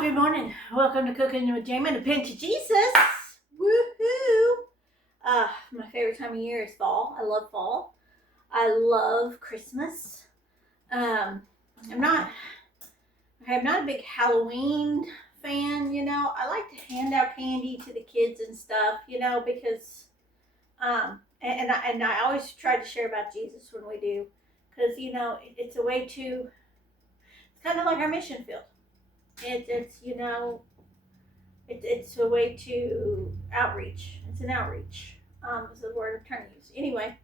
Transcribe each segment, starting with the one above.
Good morning. Welcome to Cooking with Jamie and a Pinch of Jesus. Woohoo! My favorite time of year is fall. I love fall. I love Christmas. Um, I'm not a big Halloween fan, I like to hand out candy to the kids and stuff, because and I always try to share about Jesus when we do, because it's a way to. It's kind of like our mission field. It's a way to outreach. It's an outreach. Is the word I'm trying to use. Anyway,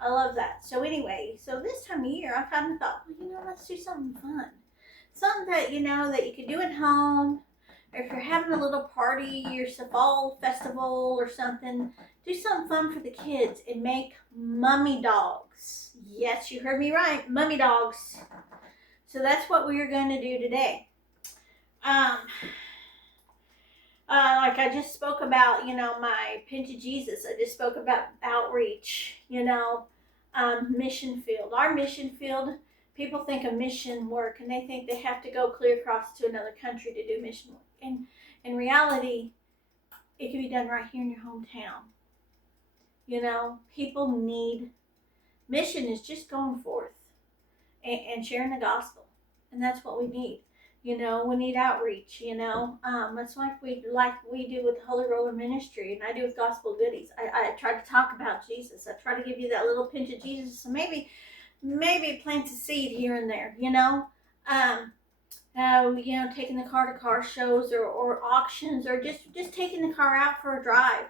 I love that. So this time of year, I kind of thought, well, let's do something fun, something that that you can do at home, or if you're having a little party or some fall festival or something, do something fun for the kids and make mummy dogs. Yes, you heard me right, mummy dogs. So that's what we are going to do today. Like I just spoke about, my Pinch of Jesus. I just spoke about outreach, mission field. Our mission field, people think of mission work and they think they have to go clear across to another country to do mission work. And in reality, it can be done right here in your hometown. People need, mission is just going forth and sharing the gospel. And that's what we need. We need outreach, It's like we do with Holy Roller Ministry, and I do with Gospel Goodies. I try to talk about Jesus. I try to give you that little pinch of Jesus, so maybe it plants a seed here and there, taking the car to car shows or auctions, or just taking the car out for a drive.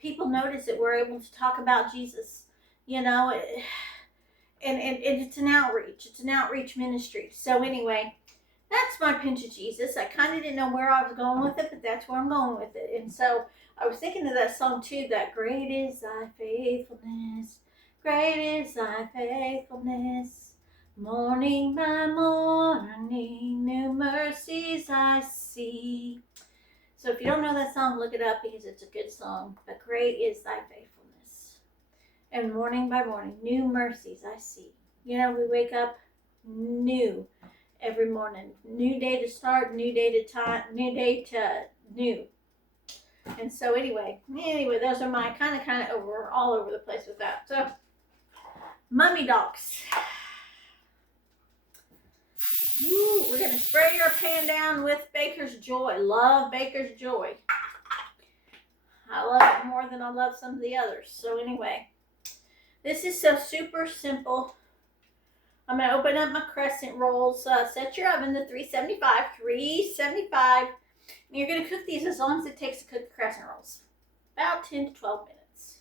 People notice that we're able to talk about Jesus, and it's an outreach. It's an outreach ministry. So anyway, that's my Pinch of Jesus. I kind of didn't know where I was going with it, but that's where I'm going with it. And so I was thinking of that song too, that great is thy faithfulness, great is thy faithfulness, morning by morning, new mercies I see. So if you don't know that song, look it up because it's a good song. But great is thy faithfulness, and morning by morning, new mercies I see. We wake up new every morning. New day to start, new day to time, new day to new. And so anyway, those are my kind of over all over the place with that. So mummy dogs. Ooh, we're gonna spray our pan down with Baker's Joy. Love Baker's Joy. I love it more than I love some of the others. So anyway, this is so super simple. I'm going to open up my crescent rolls. Set your oven to 375. And you're going to cook these as long as it takes to cook the crescent rolls. About 10 to 12 minutes.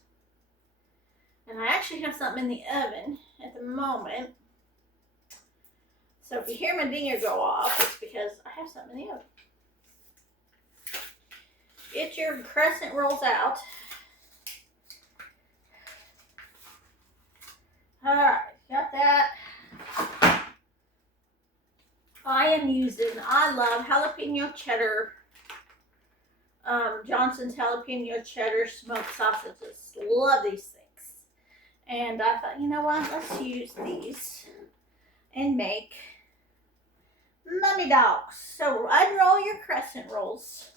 And I actually have something in the oven at the moment. So if you hear my dinger go off, it's because I have something in the oven. Get your crescent rolls out. Alright, got that. I love jalapeno cheddar, Johnson's jalapeno cheddar smoked sausages. Love these things. And I thought, you know what, let's use these and make mummy dogs. So unroll your crescent rolls.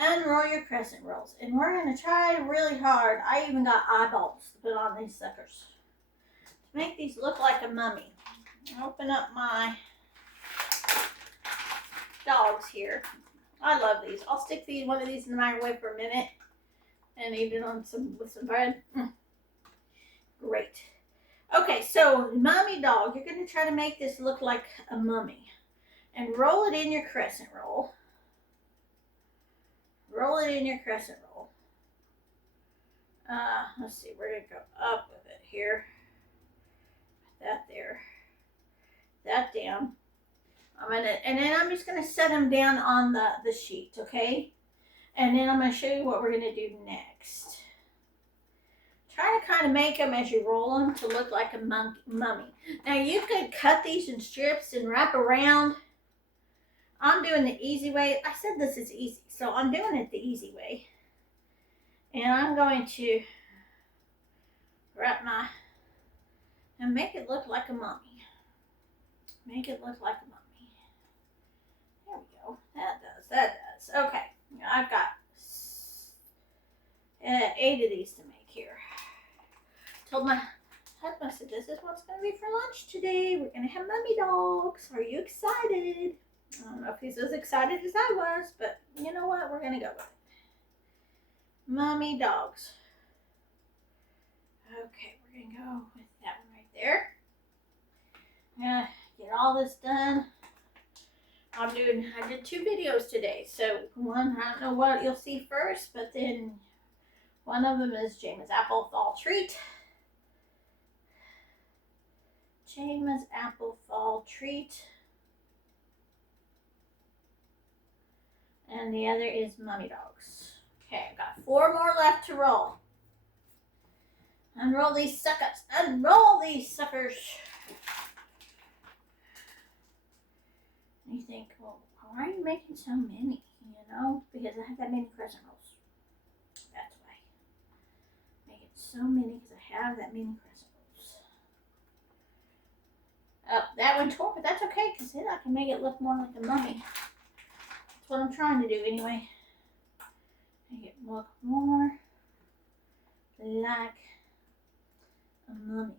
Unroll your crescent rolls. And we're going to try really hard. I even got eyeballs to put on these suckers. Make these look like a mummy. Open up my dogs here. I love these. I'll stick one of these in the microwave for a minute and eat it with some bread. Great. Okay, so mummy dog, you're going to try to make this look like a mummy. And roll it in your crescent roll. Roll it in your crescent roll. Let's see, we're going to go up with it here. That there, that down. And then I'm just gonna set them down on the sheet, okay? And then I'm gonna show you what we're gonna do next. Try to kind of make them as you roll them to look like a mummy. Now you could cut these in strips and wrap around. I'm doing the easy way. I said this is easy, so I'm doing it the easy way. And I'm going to wrap and make it look like a mummy. Make it look like a mummy. There we go. That does. Okay. I've got 8 of these to make here. Told my husband, I said, this is what's going to be for lunch today. We're going to have mummy dogs. Are you excited? I don't know if he's as excited as I was, but you know what? We're going to go with it. Mummy dogs. Okay, we're going to go with that one right there. Get all this done. I did 2 videos today. So one, I don't know what you'll see first, but then one of them is Jameis Apple Fall Treat. Jameis Apple Fall Treat. And the other is Mummy Dogs. Okay, I've got 4 more left to roll. Unroll these suckers. Unroll these suckers. You think, well, why are you making so many? You know, because I have that many crescent rolls. That's why. Making so many because I have that many crescent rolls. Oh, that one tore, but that's okay because then I can make it look more like a mummy. That's what I'm trying to do anyway. Make it look more like a mummy.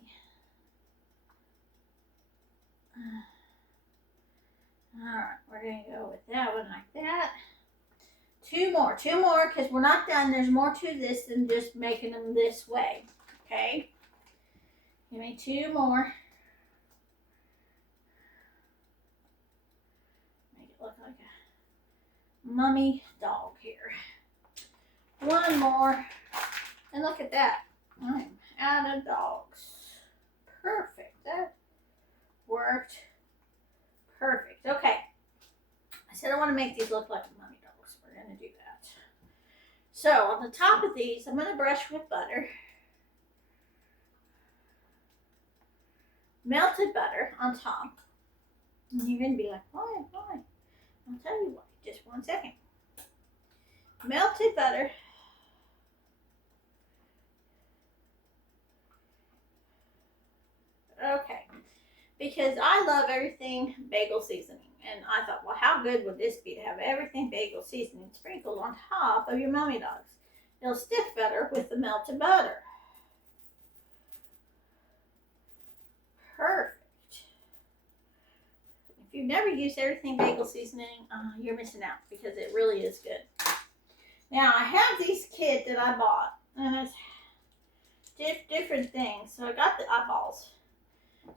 Alright, we're going to go with that one like that. 2 more, because we're not done. There's more to this than just making them this way. Okay? Give me 2 more. Make it look like a mummy dog here. 1 more. And look at that. I'm out of dogs. Perfect. That worked. Perfect. Okay. I said I want to make these look like mummy dogs. We're going to do that. So on the top of these, I'm going to brush with butter. Melted butter on top. And you're going to be like, why? I'll tell you why. Just 1 second. Melted butter. Okay. Because I love everything bagel seasoning. And I thought, well, how good would this be to have everything bagel seasoning sprinkled on top of your mummy dogs? It'll stick better with the melted butter. Perfect. If you've never used everything bagel seasoning, you're missing out because it really is good. Now, I have these kits that I bought. And it's different things. So I got the eyeballs.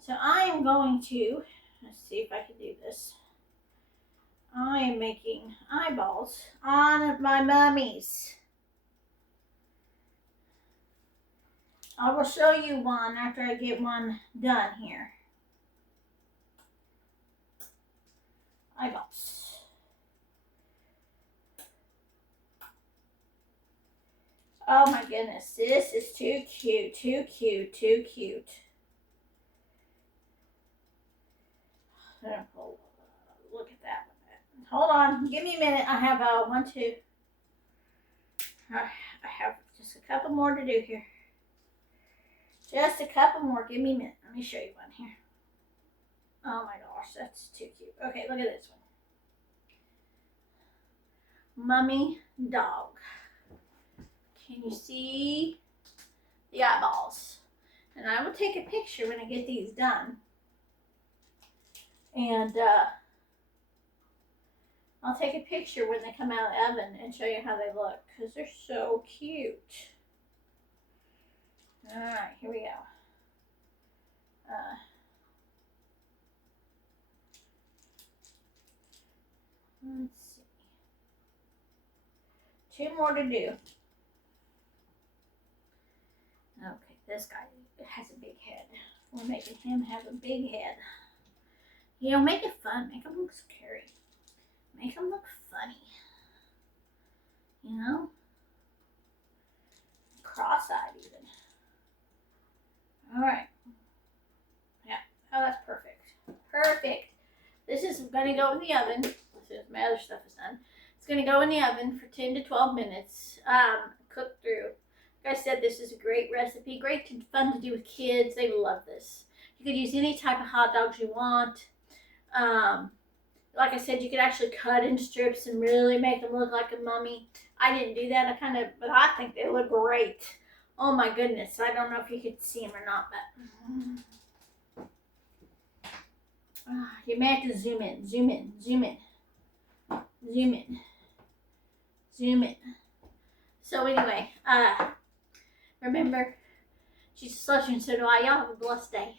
So I am going to, let's see if I can do this. I am making eyeballs on my mummies. I will show you one after I get one done here. Eyeballs. Oh my goodness, this is too cute, too cute, too cute. Look at that one. Hold on, give me a minute. I have 1, 2. I have just a couple more to do here. Just a couple more. Give me a minute. Let me show you one here. Oh my gosh, that's too cute. Okay, look at this one. Mummy dog. Can you see the eyeballs? And I will take a picture when I get these done. And I'll take a picture when they come out of the oven and show you how they look because they're so cute. All right, here we go. Let's see. 2 more to do. Okay, this guy has a big head. We're making him have a big head. You know, make it fun. Make him look scary. Make him look funny. You know? Cross-eyed even. Alright. Yeah. Oh, that's perfect. Perfect. This is going to go in the oven. As soon as my other stuff is done. It's going to go in the oven for 10 to 12 minutes. Cook through. Like I said, this is a great recipe. Great, fun to do with kids. They love this. You could use any type of hot dogs you want. Like I said, you could actually cut in strips and really make them look like a mummy. I didn't do that. But I think they look great. Oh my goodness. I don't know if you could see them or not, but you may have to zoom in, zoom in, zoom in, zoom in, zoom in. So anyway, remember, Jesus loves you and so do I. Y'all have a blessed day.